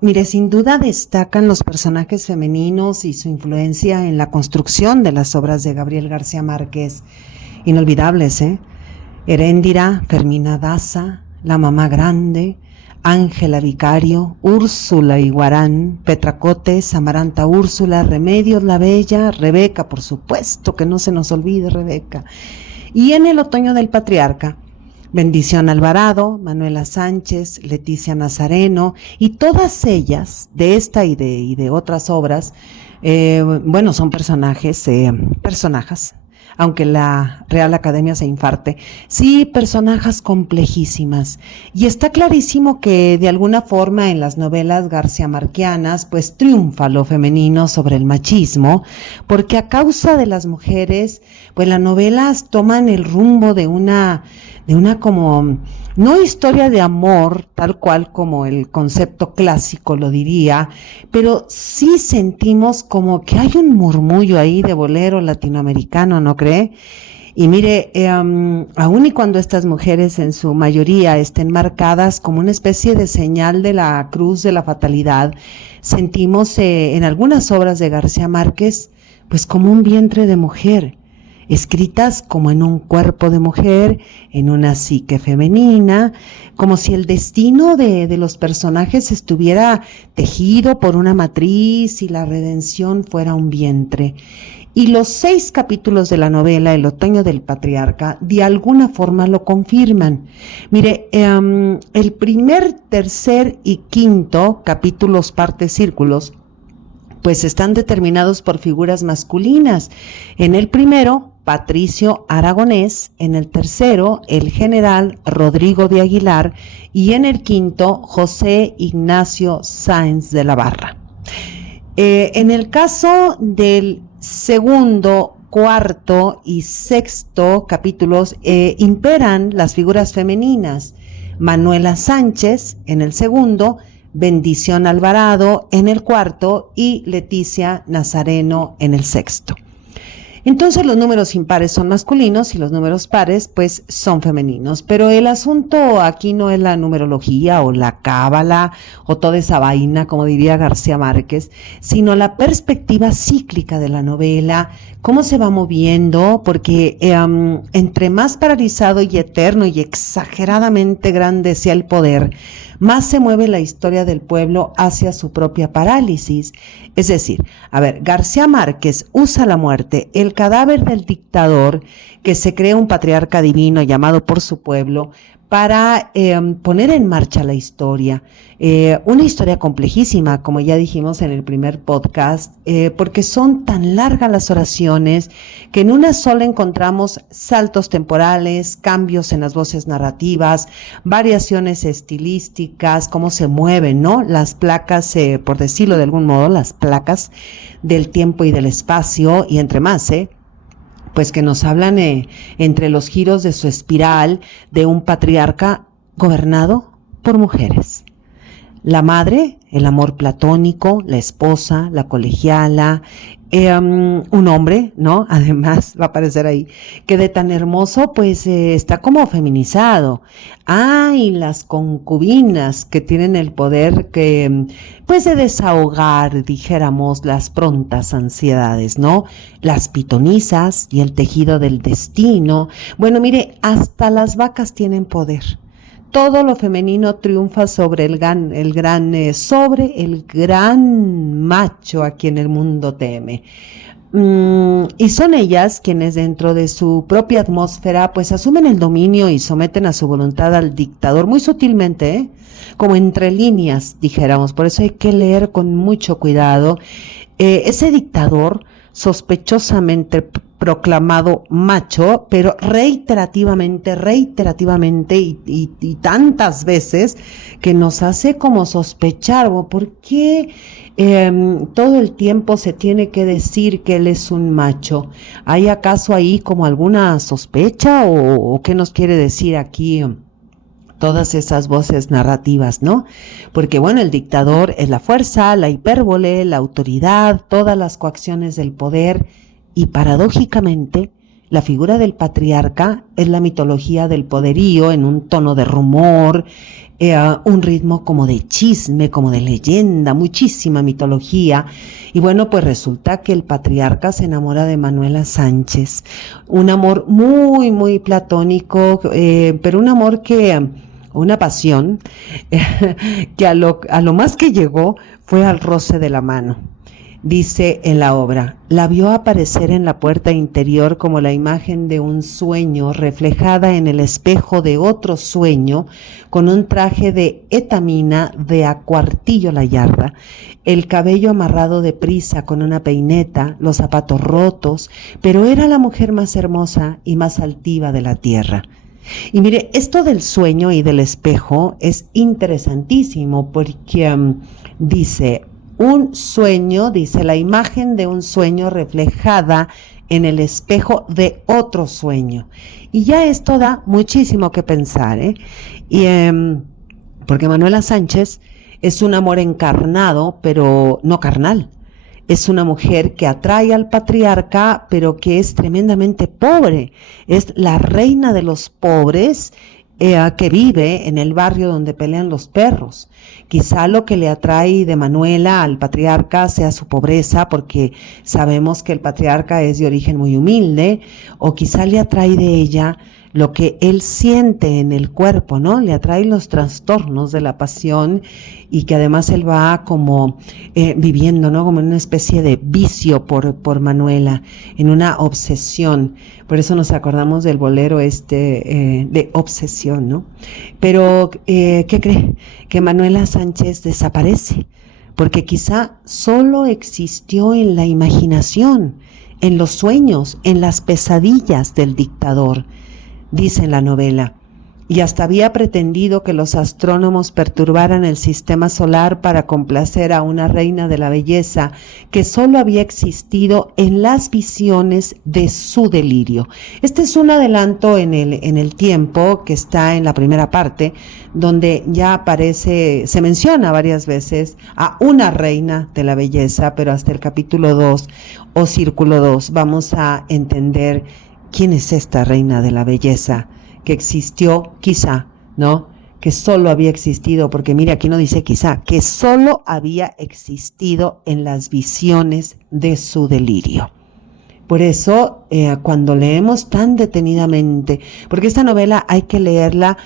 mire, sin duda destacan los personajes femeninos y su influencia en la construcción de las obras de Gabriel García Márquez. Inolvidables, ¿eh? Heréndira, Fermina Daza, La Mamá Grande, Ángela Vicario, Úrsula Iguarán, Petracotes, Amaranta Úrsula, Remedios la Bella, Rebeca, por supuesto que no se nos olvide Rebeca. Y en El Otoño del Patriarca, Bendición Alvarado, Manuela Sánchez, Leticia Nazareno, y todas ellas, de esta y de otras obras, son personajes, aunque la Real Academia se infarte, sí, personajes complejísimas. Y está clarísimo que de alguna forma en las novelas garciamarquianas pues triunfa lo femenino sobre el machismo, porque a causa de las mujeres, pues las novelas toman el rumbo de una como, no historia de amor, tal cual como el concepto clásico lo diría, pero sí sentimos como que hay un murmullo ahí de bolero latinoamericano, ¿no cree? Y mire, aun y cuando estas mujeres en su mayoría estén marcadas como una especie de señal de la cruz de la fatalidad, sentimos en algunas obras de García Márquez, pues como un vientre de mujer, escritas como en un cuerpo de mujer, en una psique femenina, como si el destino de los personajes estuviera tejido por una matriz y la redención fuera un vientre. Y los 6 capítulos de la novela El Otoño del Patriarca de alguna forma lo confirman. Mire, el primer, tercer y quinto capítulos, partes, círculos, pues están determinados por figuras masculinas. En el primero, Patricio Aragonés; en el tercero, el general Rodrigo de Aguilar; y en el quinto, José Ignacio Sáenz de la Barra. En el caso del segundo, cuarto y sexto capítulos, imperan las figuras femeninas. Manuela Sánchez en el segundo, Bendición Alvarado en el cuarto y Leticia Nazareno en el sexto. Entonces los números impares son masculinos y los números pares pues son femeninos, pero el asunto aquí no es la numerología o la cábala o toda esa vaina, como diría García Márquez, sino la perspectiva cíclica de la novela, cómo se va moviendo, porque entre más paralizado y eterno y exageradamente grande sea el poder, más se mueve la historia del pueblo hacia su propia parálisis. Es decir, García Márquez usa la muerte, el cadáver del dictador, que se crea un patriarca divino llamado por su pueblo, para poner en marcha la historia. Una historia complejísima, como ya dijimos en el primer podcast, porque son tan largas las oraciones que en una sola encontramos saltos temporales, cambios en las voces narrativas, variaciones estilísticas, cómo se mueven, ¿no? Las placas, por decirlo de algún modo, las placas del tiempo y del espacio, y entre más, pues que nos hablan entre los giros de su espiral de un patriarca gobernado por mujeres. La madre, el amor platónico, la esposa, la colegiala, un hombre, ¿no? Además va a aparecer ahí, que de tan hermoso pues está como feminizado. Y las concubinas que tienen el poder que pues de desahogar, dijéramos, las prontas ansiedades, ¿no? Las pitonisas y el tejido del destino. Bueno, mire, hasta las vacas tienen poder. Todo lo femenino triunfa sobre el gran macho a quien el mundo teme. Y son ellas quienes dentro de su propia atmósfera pues asumen el dominio y someten a su voluntad al dictador muy sutilmente, como entre líneas, dijéramos. Por eso hay que leer con mucho cuidado. Ese dictador sospechosamente proclamado macho, pero reiterativamente y tantas veces que nos hace como sospechar, ¿por qué todo el tiempo se tiene que decir que él es un macho? ¿Hay acaso ahí como alguna sospecha o qué nos quiere decir aquí todas esas voces narrativas, ¿no? Porque bueno, el dictador es la fuerza, la hipérbole, la autoridad, todas las coacciones del poder. Y paradójicamente, la figura del patriarca es la mitología del poderío en un tono de rumor, un ritmo como de chisme, como de leyenda, muchísima mitología. Y bueno, pues resulta que el patriarca se enamora de Manuela Sánchez. Un amor muy, muy platónico, pero un amor que, una pasión, que a lo más que llegó fue al roce de la mano. Dice en la obra, la vio aparecer en la puerta interior como la imagen de un sueño reflejada en el espejo de otro sueño, con un traje de etamina de a cuartillo la yarda, el cabello amarrado deprisa con una peineta, los zapatos rotos, pero era la mujer más hermosa y más altiva de la tierra. Y mire, esto del sueño y del espejo es interesantísimo porque dice, un sueño, dice, la imagen de un sueño reflejada en el espejo de otro sueño. Y ya esto da muchísimo que pensar, ¿eh? Y, porque Manuela Sánchez es un amor encarnado, pero no carnal. Es una mujer que atrae al patriarca, pero que es tremendamente pobre. Es la reina de los pobres, que vive en el barrio donde pelean los perros. Quizá lo que le atrae de Manuela al patriarca sea su pobreza, porque sabemos que el patriarca es de origen muy humilde, o quizá le atrae de ella lo que él siente en el cuerpo, ¿no? Le atrae los trastornos de la pasión y que además él va como viviendo, ¿no? Como en una especie de vicio por Manuela, en una obsesión. Por eso nos acordamos del bolero de Obsesión, ¿no? Pero, ¿qué cree? Que Manuela Sánchez desaparece, porque quizá solo existió en la imaginación, en los sueños, en las pesadillas del dictador. Dice en la novela, y hasta había pretendido que los astrónomos perturbaran el sistema solar para complacer a una reina de la belleza que solo había existido en las visiones de su delirio. Este es un adelanto en el tiempo que está en la primera parte, donde ya aparece, se menciona varias veces a una reina de la belleza, pero hasta el capítulo 2 o círculo 2 vamos a entender quién es esta reina de la belleza que existió quizá, ¿no? Que solo había existido, porque mire, aquí no dice quizá, que solo había existido en las visiones de su delirio. Por eso, cuando leemos tan detenidamente, porque esta novela hay que leerla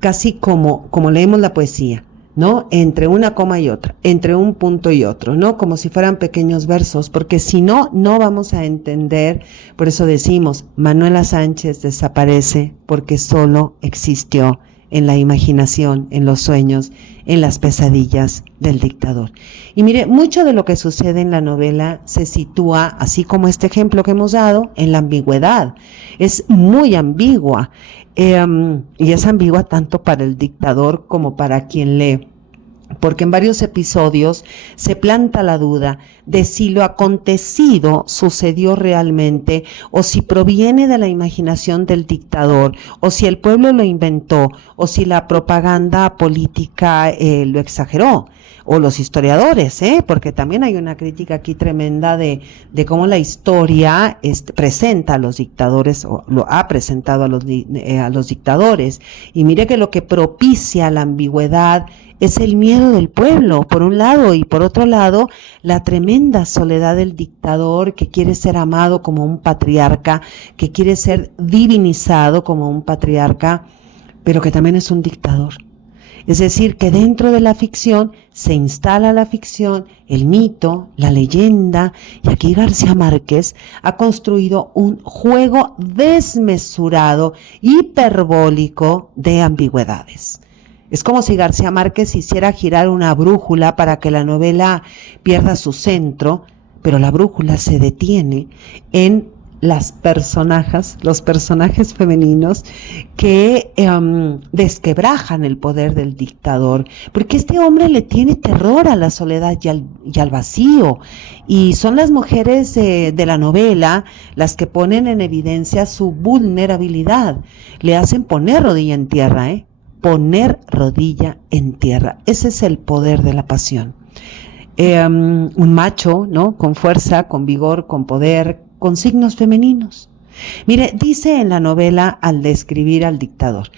casi como leemos la poesía, ¿no? Entre una coma y otra, entre un punto y otro, ¿no? Como si fueran pequeños versos, porque si no, no vamos a entender. Por eso decimos, Manuela Sánchez desaparece porque solo existió en la imaginación, en los sueños, en las pesadillas del dictador. Y mire, mucho de lo que sucede en la novela se sitúa, así como este ejemplo que hemos dado, en la ambigüedad. Es muy ambigua. Y es ambigua tanto para el dictador como para quien lee, porque en varios episodios se planta la duda de si lo acontecido sucedió realmente o si proviene de la imaginación del dictador o si el pueblo lo inventó o si la propaganda política lo exageró. O los historiadores, porque también hay una crítica aquí tremenda de cómo la historia presenta a los dictadores, o lo ha presentado a los dictadores. Y mire que lo que propicia la ambigüedad es el miedo del pueblo, por un lado, y por otro lado, la tremenda soledad del dictador que quiere ser amado como un patriarca, que quiere ser divinizado como un patriarca, pero que también es un dictador. Es decir, que dentro de la ficción se instala la ficción, el mito, la leyenda, y aquí García Márquez ha construido un juego desmesurado, hiperbólico de ambigüedades. Es como si García Márquez hiciera girar una brújula para que la novela pierda su centro, pero la brújula se detiene en los personajes femeninos que desquebrajan el poder del dictador, porque este hombre le tiene terror a la soledad y al vacío, y son las mujeres de la novela las que ponen en evidencia su vulnerabilidad, le hacen poner rodilla en tierra, poner rodilla en tierra. Ese es el poder de la pasión. Un macho, ¿no? Con fuerza, con vigor, con poder, con signos femeninos. Mire, dice en la novela al describir al dictador,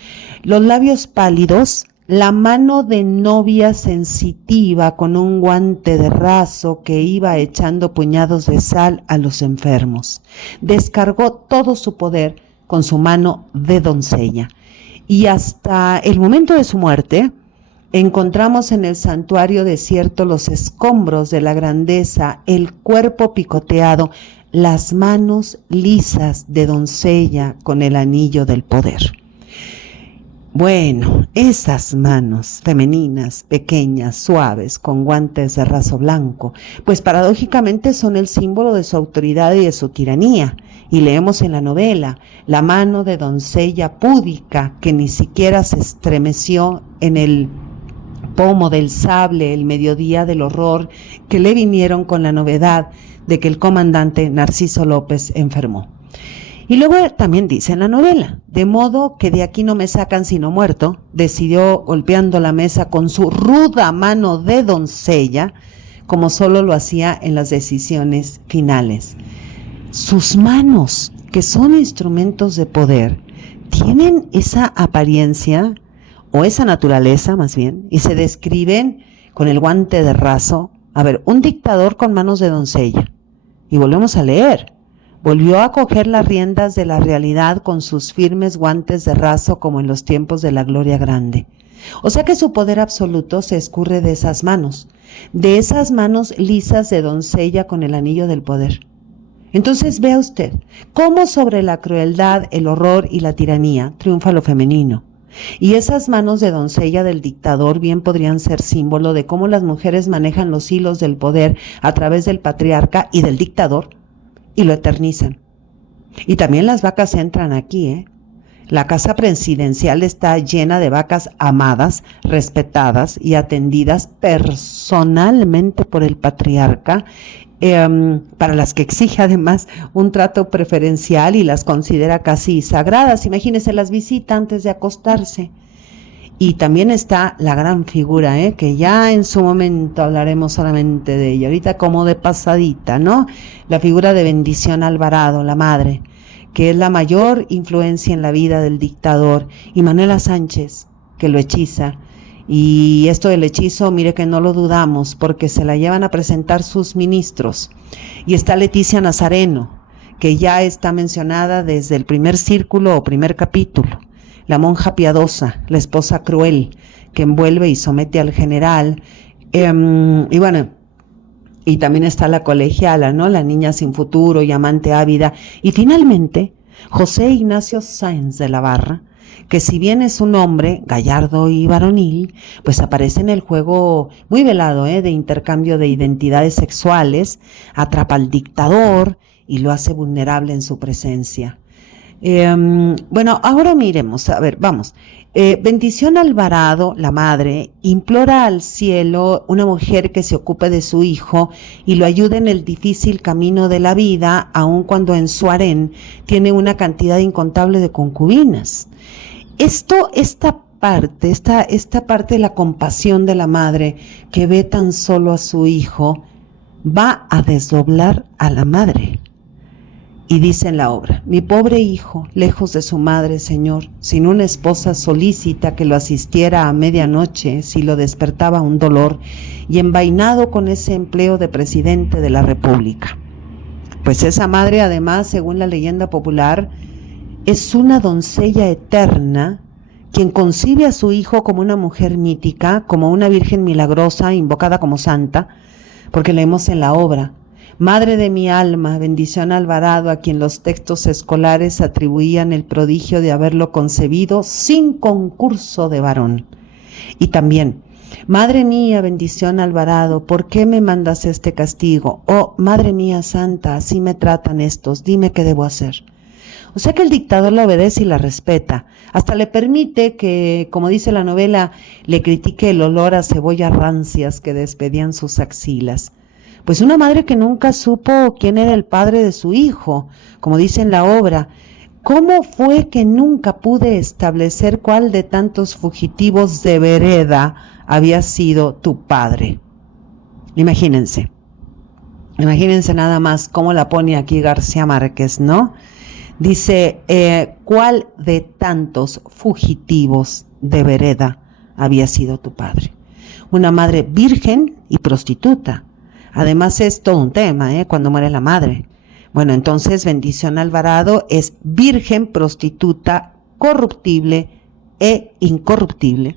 los labios pálidos, la mano de novia sensitiva con un guante de raso que iba echando puñados de sal a los enfermos. Descargó todo su poder con su mano de doncella. Y hasta el momento de su muerte, encontramos en el santuario desierto los escombros de la grandeza, el cuerpo picoteado, las manos lisas de doncella con el anillo del poder. Bueno, esas manos femeninas, pequeñas, suaves, con guantes de raso blanco, pues paradójicamente son el símbolo de su autoridad y de su tiranía. Y leemos en la novela, la mano de doncella púdica que ni siquiera se estremeció en el pomo del sable el mediodía del horror que le vinieron con la novedad de que el comandante Narciso López enfermó. Y luego también dice en la novela, de modo que de aquí no me sacan sino muerto, decidió golpeando la mesa con su ruda mano de doncella, como solo lo hacía en las decisiones finales. Sus manos, que son instrumentos de poder, tienen esa apariencia, o esa naturaleza más bien, y se describen con el guante de raso. A ver, un dictador con manos de doncella. Y volvemos a leer. Volvió a coger las riendas de la realidad con sus firmes guantes de raso como en los tiempos de la gloria grande. O sea que su poder absoluto se escurre de esas manos lisas de doncella con el anillo del poder. Entonces vea usted cómo sobre la crueldad, el horror y la tiranía triunfa lo femenino. Y esas manos de doncella del dictador bien podrían ser símbolo de cómo las mujeres manejan los hilos del poder a través del patriarca y del dictador, y lo eternizan. Y también las vacas entran aquí, ¿eh? La casa presidencial está llena de vacas amadas, respetadas y atendidas personalmente por el patriarca, para las que exige además un trato preferencial y las considera casi sagradas. Imagínense, las visita antes de acostarse. Y también está la gran figura, que ya en su momento hablaremos solamente de ella, ahorita como de pasadita, ¿no? La figura de Bendición Alvarado, la madre, que es la mayor influencia en la vida del dictador, y Manuela Sánchez, que lo hechiza. Y esto del hechizo, mire que no lo dudamos, porque se la llevan a presentar sus ministros. Y está Leticia Nazareno, que ya está mencionada desde el primer círculo o primer capítulo. La monja piadosa, la esposa cruel, que envuelve y somete al general. Y bueno, y también está la colegiala, ¿no? La niña sin futuro y amante ávida. Y finalmente, José Ignacio Sáenz de la Barra, que si bien es un hombre gallardo y varonil, pues aparece en el juego muy velado, de intercambio de identidades sexuales, atrapa al dictador y lo hace vulnerable en su presencia. Bueno, ahora miremos, a ver, vamos. Bendición Alvarado, la madre, implora al cielo una mujer que se ocupe de su hijo y lo ayude en el difícil camino de la vida, aun cuando en su harén tiene una cantidad incontable de concubinas. Esta parte de la compasión de la madre que ve tan solo a su hijo, va a desdoblar a la madre. Y dice en la obra, mi pobre hijo, lejos de su madre, Señor, sin una esposa solícita que lo asistiera a medianoche si lo despertaba un dolor, y envainado con ese empleo de presidente de la República. Pues esa madre, además, según la leyenda popular, es una doncella eterna, quien concibe a su hijo como una mujer mítica, como una virgen milagrosa, invocada como santa, porque leemos en la obra, Madre de mi alma, Bendición Alvarado, a quien los textos escolares atribuían el prodigio de haberlo concebido sin concurso de varón. Y también, Madre mía, Bendición Alvarado, ¿por qué me mandas este castigo? Oh, Madre mía santa, así me tratan estos, dime qué debo hacer. O sea que el dictador la obedece y la respeta. Hasta le permite que, como dice la novela, le critique el olor a cebollas rancias que despedían sus axilas. Pues una madre que nunca supo quién era el padre de su hijo, como dice en la obra. ¿Cómo fue que nunca pude establecer cuál de tantos fugitivos de vereda había sido tu padre? Imagínense nada más cómo la pone aquí García Márquez, ¿no? Dice, ¿cuál de tantos fugitivos de vereda había sido tu padre. Una madre virgen y prostituta. Además es todo un tema, cuando muere la madre. Bueno, entonces Bendición Alvarado es virgen, prostituta, corruptible e incorruptible.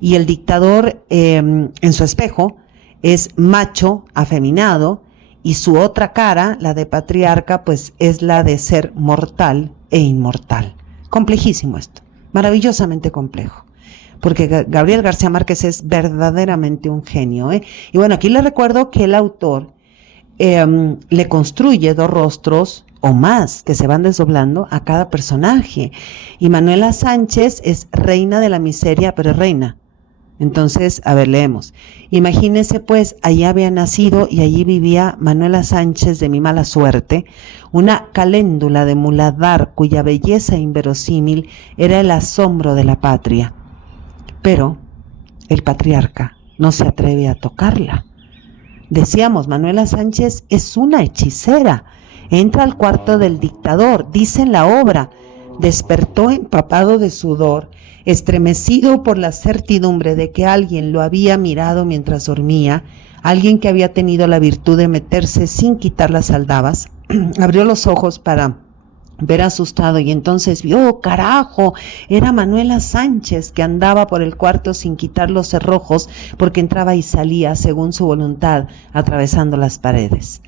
Y el dictador en su espejo es macho, afeminado, y su otra cara, la de patriarca, pues es la de ser mortal e inmortal. Complejísimo esto, maravillosamente complejo, porque Gabriel García Márquez es verdaderamente un genio, Y bueno, aquí les recuerdo que el autor le construye 2 rostros o más que se van desdoblando a cada personaje. Y Manuela Sánchez es reina de la miseria, pero es reina. Entonces, a ver, leemos. Imagínense pues, allí había nacido y allí vivía Manuela Sánchez de mi mala suerte, una caléndula de muladar cuya belleza inverosímil era el asombro de la patria. Pero el patriarca no se atreve a tocarla. Decíamos, Manuela Sánchez es una hechicera. Entra al cuarto del dictador, dice en la obra, despertó empapado de sudor, estremecido por la certidumbre de que alguien lo había mirado mientras dormía, alguien que había tenido la virtud de meterse sin quitar las aldabas. Abrió los ojos para ver asustado y entonces vio, ¡oh, carajo! Era Manuela Sánchez, que andaba por el cuarto sin quitar los cerrojos porque entraba y salía según su voluntad, atravesando las paredes.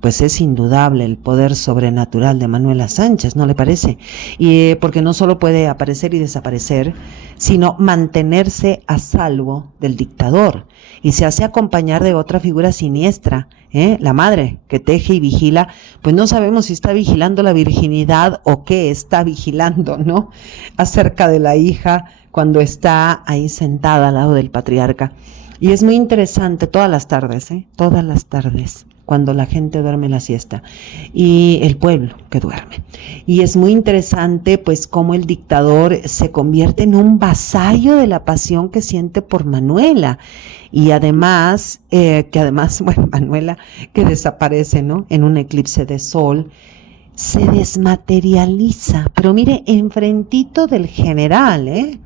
Pues es indudable el poder sobrenatural de Manuela Sánchez, ¿no le parece? Y porque no solo puede aparecer y desaparecer, sino mantenerse a salvo del dictador, y se hace acompañar de otra figura siniestra, la madre, que teje y vigila, pues no sabemos si está vigilando la virginidad o qué está vigilando, ¿no? Acerca de la hija cuando está ahí sentada al lado del patriarca. Y es muy interesante todas las tardes, cuando la gente duerme la siesta y el pueblo que duerme. Y es muy interesante pues cómo el dictador se convierte en un vasallo de la pasión que siente por Manuela. Y además, bueno, Manuela que desaparece, ¿no? En un eclipse de sol, se desmaterializa, pero mire, enfrentito del general,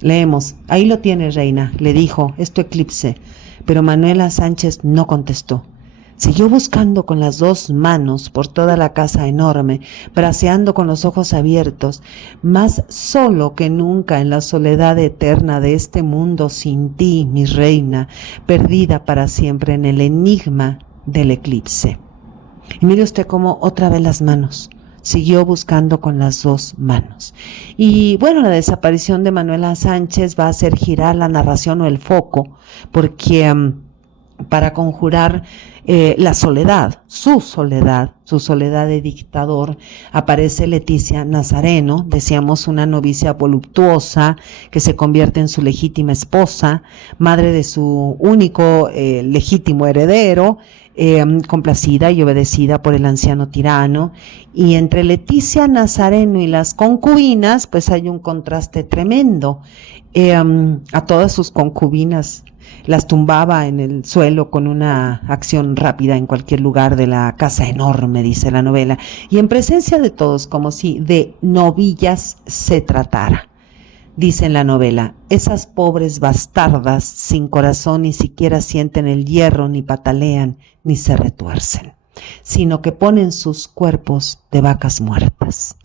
Leemos, ahí lo tienes, reina, le dijo, es tu eclipse, pero Manuela Sánchez no contestó. Siguió buscando con las 2 manos por toda la casa enorme, braceando con los ojos abiertos, más solo que nunca en la soledad eterna de este mundo sin ti, mi reina, perdida para siempre en el enigma del eclipse. Y mire usted cómo otra vez las manos. Siguió buscando con las 2 manos. Y bueno, la desaparición de Manuela Sánchez va a hacer girar la narración o el foco, porque para conjurar la soledad, su soledad de dictador, aparece Leticia Nazareno, decíamos una novicia voluptuosa que se convierte en su legítima esposa, madre de su único legítimo heredero, complacida y obedecida por el anciano tirano, y entre Leticia Nazareno y las concubinas pues hay un contraste tremendo. A todas sus concubinas las tumbaba en el suelo con una acción rápida en cualquier lugar de la casa enorme, dice la novela, y en presencia de todos, como si de novillas se tratara. Dice en la novela, esas pobres bastardas sin corazón ni siquiera sienten el hierro, ni patalean, ni se retuercen, sino que ponen sus cuerpos de vacas muertas.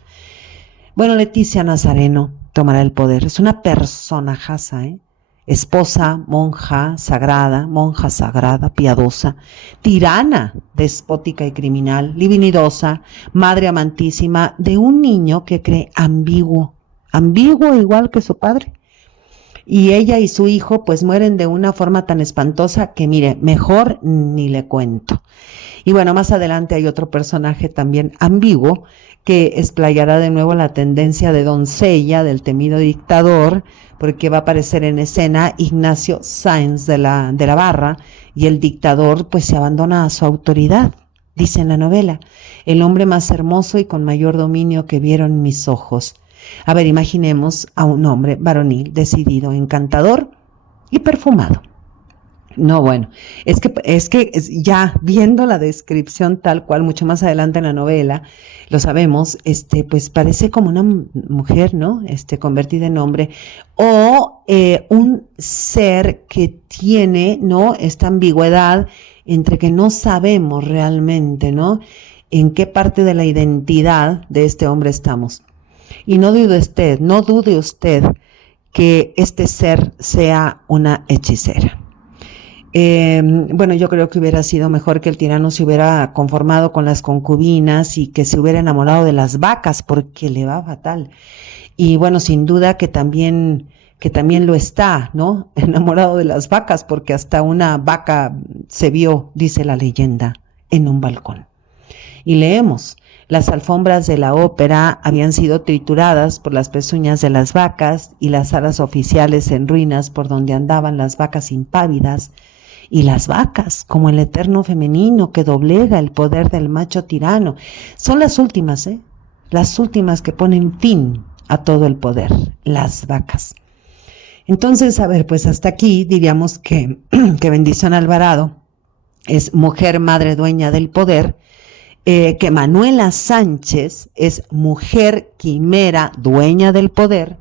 Bueno, Leticia Nazareno tomará el poder, es una personajaza, esposa, monja sagrada, piadosa, tirana, despótica y criminal, divinidosa, madre amantísima de un niño que cree ambiguo igual que su padre. Y ella y su hijo pues mueren de una forma tan espantosa que mire, mejor ni le cuento. Y bueno, más adelante hay otro personaje también ambiguo que explayará de nuevo la tendencia de doncella del temido dictador, porque va a aparecer en escena Ignacio Sáenz de la Barra, y el dictador pues se abandona a su autoridad. Dice en la novela, el hombre más hermoso y con mayor dominio que vieron mis ojos. A ver, imaginemos a un hombre varonil, decidido, encantador y perfumado. No, bueno, es que ya viendo la descripción tal cual, mucho más adelante en la novela, lo sabemos, pues parece como una mujer, ¿no? Convertida en hombre, o un ser que tiene, ¿no?, esta ambigüedad entre que no sabemos realmente, ¿no?, en qué parte de la identidad de este hombre estamos. Y no dude usted que este ser sea una hechicera. Bueno, yo creo que hubiera sido mejor que el tirano se hubiera conformado con las concubinas y que se hubiera enamorado de las vacas, porque le va fatal. Y bueno, sin duda que también lo está, ¿no?, enamorado de las vacas, porque hasta una vaca se vio, dice la leyenda, en un balcón. Y leemos: las alfombras de la ópera habían sido trituradas por las pezuñas de las vacas y las salas oficiales en ruinas por donde andaban las vacas impávidas, y las vacas, como el eterno femenino que doblega el poder del macho tirano, son las últimas, las últimas que ponen fin a todo el poder, las vacas. Entonces, a ver, pues hasta aquí diríamos que Bendición Alvarado es mujer, madre, dueña del poder, que Manuela Sánchez es mujer, quimera, dueña del poder,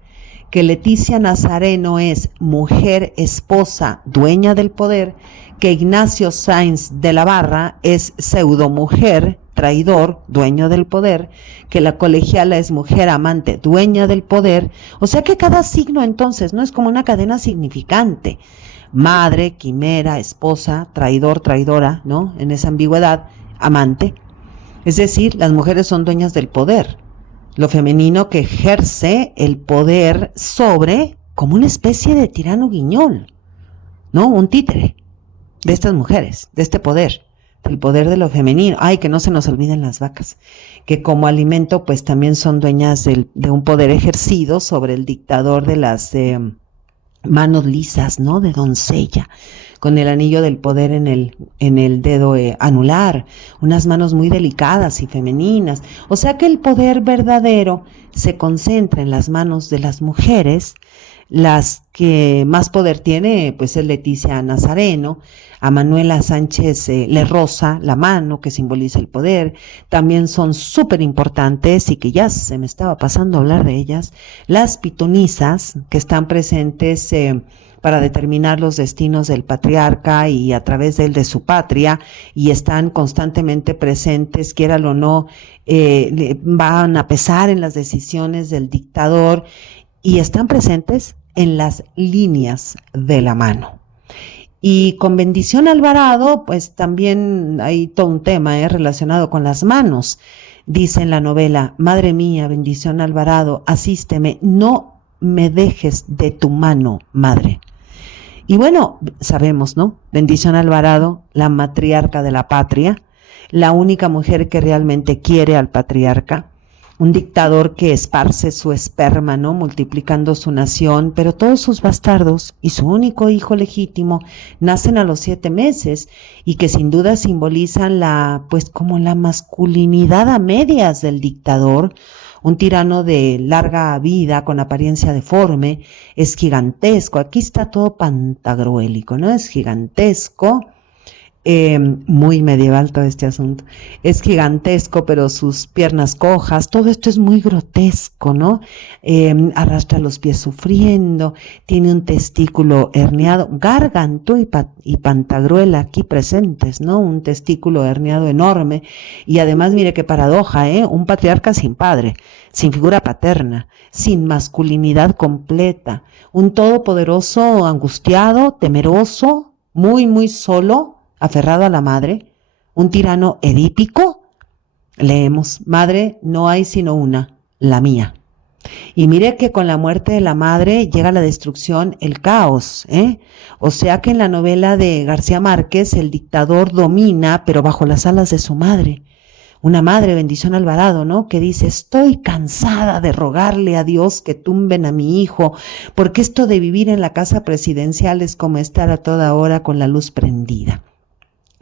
que Leticia Nazareno es mujer, esposa, dueña del poder, que Ignacio Sáenz de la Barra es pseudomujer, traidor, dueño del poder, que la colegiala es mujer amante, dueña del poder. O sea que cada signo entonces no es como una cadena significante: madre, quimera, esposa, traidor, traidora, ¿no?, en esa ambigüedad, amante. Es decir, las mujeres son dueñas del poder, lo femenino que ejerce el poder sobre, como una especie de tirano guiñol, ¿no?, un títere de estas mujeres, de este poder, del poder de lo femenino. Ay, que no se nos olviden las vacas, que como alimento pues también son dueñas de un poder ejercido sobre el dictador de las manos lisas, ¿no?, de doncella, con el anillo del poder en el dedo anular, unas manos muy delicadas y femeninas. O sea que el poder verdadero se concentra en las manos de las mujeres. Las que más poder tiene pues es Leticia Nazareno. A Manuela Sánchez le roza la mano, que simboliza el poder. También son súper importantes, y que ya se me estaba pasando a hablar de ellas, las pitonisas, que están presentes para determinar los destinos del patriarca y a través de su patria, y están constantemente presentes, quiéralo o no, van a pesar en las decisiones del dictador, y están presentes en las líneas de la mano. Y con Bendición Alvarado, pues también hay todo un tema relacionado con las manos. Dice en la novela: madre mía, Bendición Alvarado, asísteme, no me dejes de tu mano, madre. Y bueno, sabemos, ¿no?, Bendición Alvarado, la matriarca de la patria, la única mujer que realmente quiere al patriarca, un dictador que esparce su esperma, ¿no?, multiplicando su nación, pero todos sus bastardos y su único hijo legítimo nacen a los 7 meses, y que sin duda simbolizan pues como la masculinidad a medias del dictador. Un tirano de larga vida, con apariencia deforme, es gigantesco. Aquí está todo pantagruélico, ¿no? Es gigantesco, muy medieval todo este asunto. Es gigantesco, pero sus piernas cojas, todo esto es muy grotesco, ¿no? Arrastra los pies sufriendo, tiene un testículo herniado, Garganto y Pantagruel aquí presentes, ¿no? Un testículo herniado enorme, y además mire qué paradoja, un patriarca sin padre, sin figura paterna, sin masculinidad completa, un todopoderoso angustiado, temeroso, muy, muy solo, aferrado a la madre, un tirano edípico. Leemos: madre no hay sino una, la mía. Y mire que con la muerte de la madre llega la destrucción, el caos, O sea que en la novela de García Márquez el dictador domina, pero bajo las alas de su madre. Una madre, Bendición Alvarado, ¿no?, que dice: estoy cansada de rogarle a Dios que tumben a mi hijo, porque esto de vivir en la casa presidencial es como estar a toda hora con la luz prendida.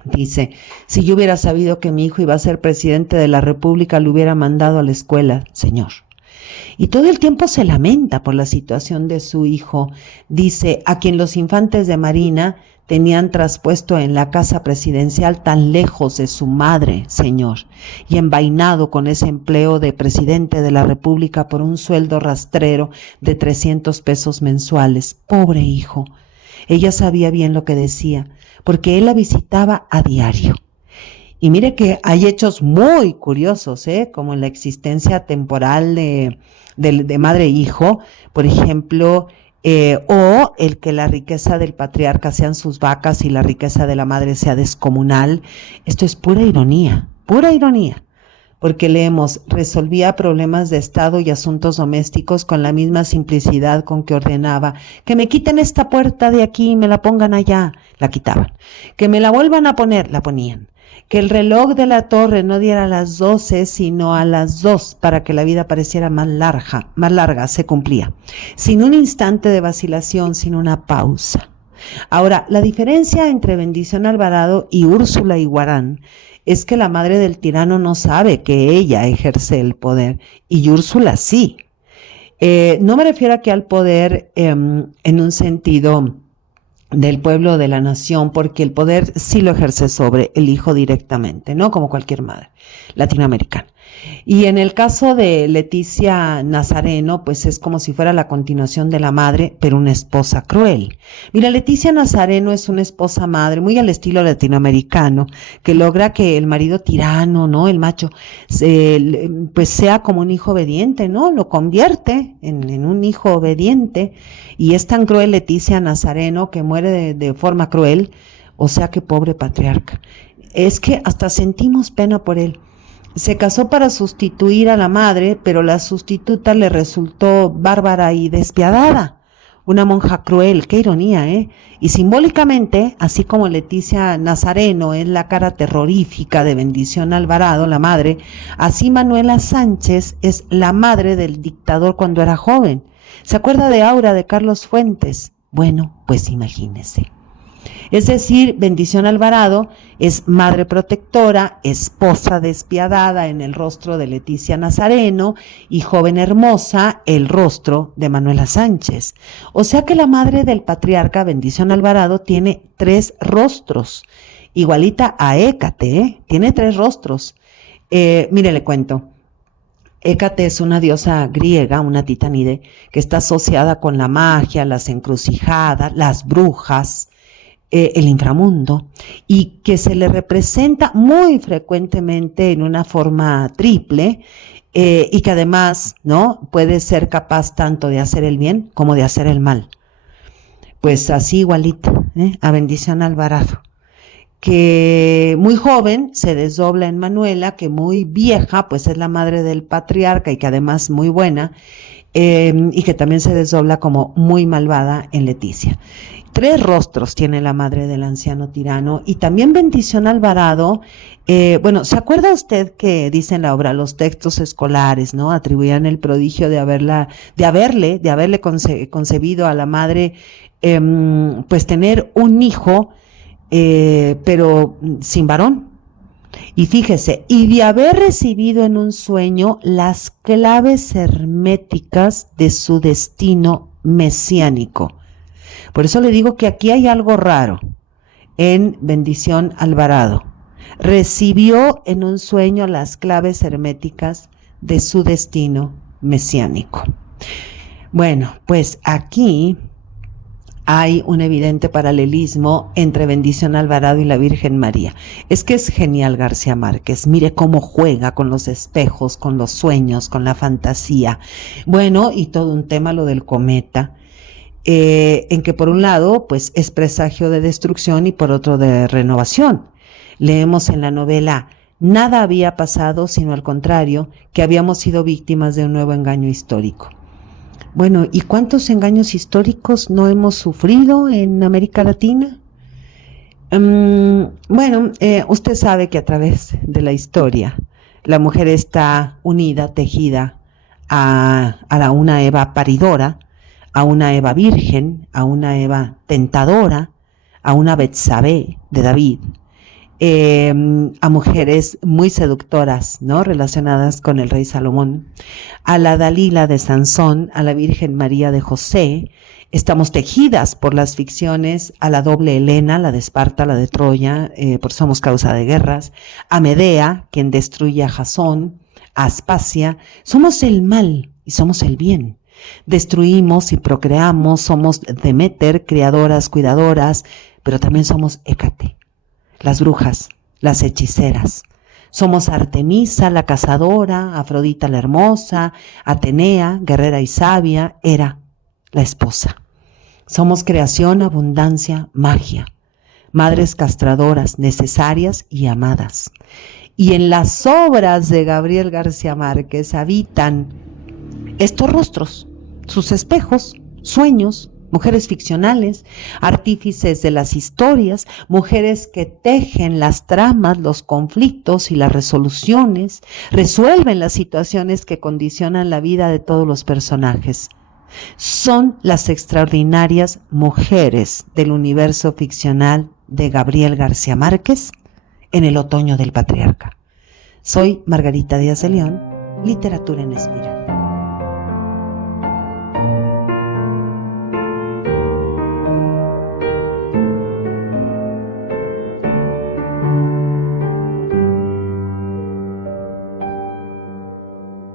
Dice: si yo hubiera sabido que mi hijo iba a ser presidente de la República, lo hubiera mandado a la escuela, señor. Y todo el tiempo se lamenta por la situación de su hijo. Dice: a quien los infantes de marina tenían traspuesto en la casa presidencial tan lejos de su madre, señor, y envainado con ese empleo de presidente de la República por un sueldo rastrero de 300 pesos mensuales. Pobre hijo. Ella sabía bien lo que decía, porque él la visitaba a diario. Y mire que hay hechos muy curiosos, como en la existencia temporal de madre e hijo, por ejemplo, o el que la riqueza del patriarca sean sus vacas y la riqueza de la madre sea descomunal. Esto es pura ironía, porque leemos, resolvía problemas de Estado y asuntos domésticos con la misma simplicidad con que ordenaba, que me quiten esta puerta de aquí y me la pongan allá, la quitaban, que me la vuelvan a poner, la ponían, que el reloj de la torre no diera a las 12 sino a las 2 para que la vida pareciera más larga, se cumplía, sin un instante de vacilación, sin una pausa. Ahora, la diferencia entre Bendición Alvarado y Úrsula Iguarán es que la madre del tirano no sabe que ella ejerce el poder y Úrsula sí. No me refiero aquí al poder en un sentido del pueblo o de la nación, porque el poder sí lo ejerce sobre el hijo directamente, ¿no? Como cualquier madre latinoamericana. Y en el caso de Leticia Nazareno, pues es como si fuera la continuación de la madre, pero una esposa cruel. Mira, Leticia Nazareno es una esposa madre, muy al estilo latinoamericano, que logra que el marido tirano, ¿no? El macho, pues sea como un hijo obediente, ¿no? Lo convierte en un hijo obediente. Y es tan cruel Leticia Nazareno que muere de forma cruel, o sea que pobre patriarca. Es que hasta sentimos pena por él. Se casó para sustituir a la madre, pero la sustituta le resultó bárbara y despiadada. Una monja cruel, qué ironía, ¿eh? Y simbólicamente, así como Leticia Nazareno es la cara terrorífica de Bendición Alvarado, la madre, así Manuela Sánchez es la madre del dictador cuando era joven. ¿Se acuerda de Aura de Carlos Fuentes? Bueno, pues imagínese. Es decir, Bendición Alvarado es madre protectora, esposa despiadada en el rostro de Leticia Nazareno y joven hermosa el rostro de Manuela Sánchez. O sea que la madre del patriarca Bendición Alvarado tiene 3 rostros, igualita a Hécate, tiene 3 rostros. Mire, le cuento. Hécate es una diosa griega, una titanide, que está asociada con la magia, las encrucijadas, las brujas, el inframundo, y que se le representa muy frecuentemente en una forma triple, y que además, ¿no?, puede ser capaz tanto de hacer el bien como de hacer el mal. Pues así igualita, a Bendición Alvarado, que muy joven se desdobla en Manuela, que muy vieja pues es la madre del patriarca y que además muy buena, y que también se desdobla como muy malvada en Leticia. 3 rostros tiene la madre del anciano tirano. Y también Bendición Alvarado, bueno, ¿se acuerda usted que dice en la obra, los textos escolares, ¿no?, atribuían el prodigio de haberle concebido a la madre, pues tener un hijo, pero sin varón? Y fíjese, y de haber recibido en un sueño las claves herméticas de su destino mesiánico. Por eso le digo que aquí hay algo raro en Bendición Alvarado. Recibió en un sueño las claves herméticas de su destino mesiánico. Bueno, pues aquí hay un evidente paralelismo entre Bendición Alvarado y la Virgen María. Es que es genial García Márquez. Mire cómo juega con los espejos, con los sueños, con la fantasía. Bueno, y todo un tema lo del cometa. En que por un lado pues es presagio de destrucción y por otro de renovación. Leemos en la novela, nada había pasado sino al contrario, que habíamos sido víctimas de un nuevo engaño histórico. Bueno, ¿y cuántos engaños históricos no hemos sufrido en América Latina? Bueno, usted sabe que a través de la historia la mujer está unida, tejida a una Eva paridora, a una Eva virgen, a una Eva tentadora, a una Betsabé de David, a mujeres muy seductoras, ¿no?, relacionadas con el rey Salomón, a la Dalila de Sansón, a la Virgen María de José, Estamos tejidas por las ficciones a la doble Helena, la de Esparta, la de Troya, por somos causa de guerras, a Medea, quien destruye a Jasón, a Aspasia. Somos el mal y somos el bien. Destruimos y procreamos, somos Deméter, criadoras, cuidadoras, pero también somos Hécate, las brujas, las hechiceras. Somos Artemisa, la cazadora, Afrodita la hermosa, Atenea, guerrera y sabia, Hera, la esposa. Somos creación, abundancia, magia, madres castradoras, necesarias y amadas. Y en las obras de Gabriel García Márquez habitan estos rostros, sus espejos, sueños, mujeres ficcionales, artífices de las historias, mujeres que tejen las tramas, los conflictos y las resoluciones, resuelven las situaciones que condicionan la vida de todos los personajes. Son las extraordinarias mujeres del universo ficcional de Gabriel García Márquez en el otoño del patriarca. Soy Margarita Díaz de León, Literatura en Espiral.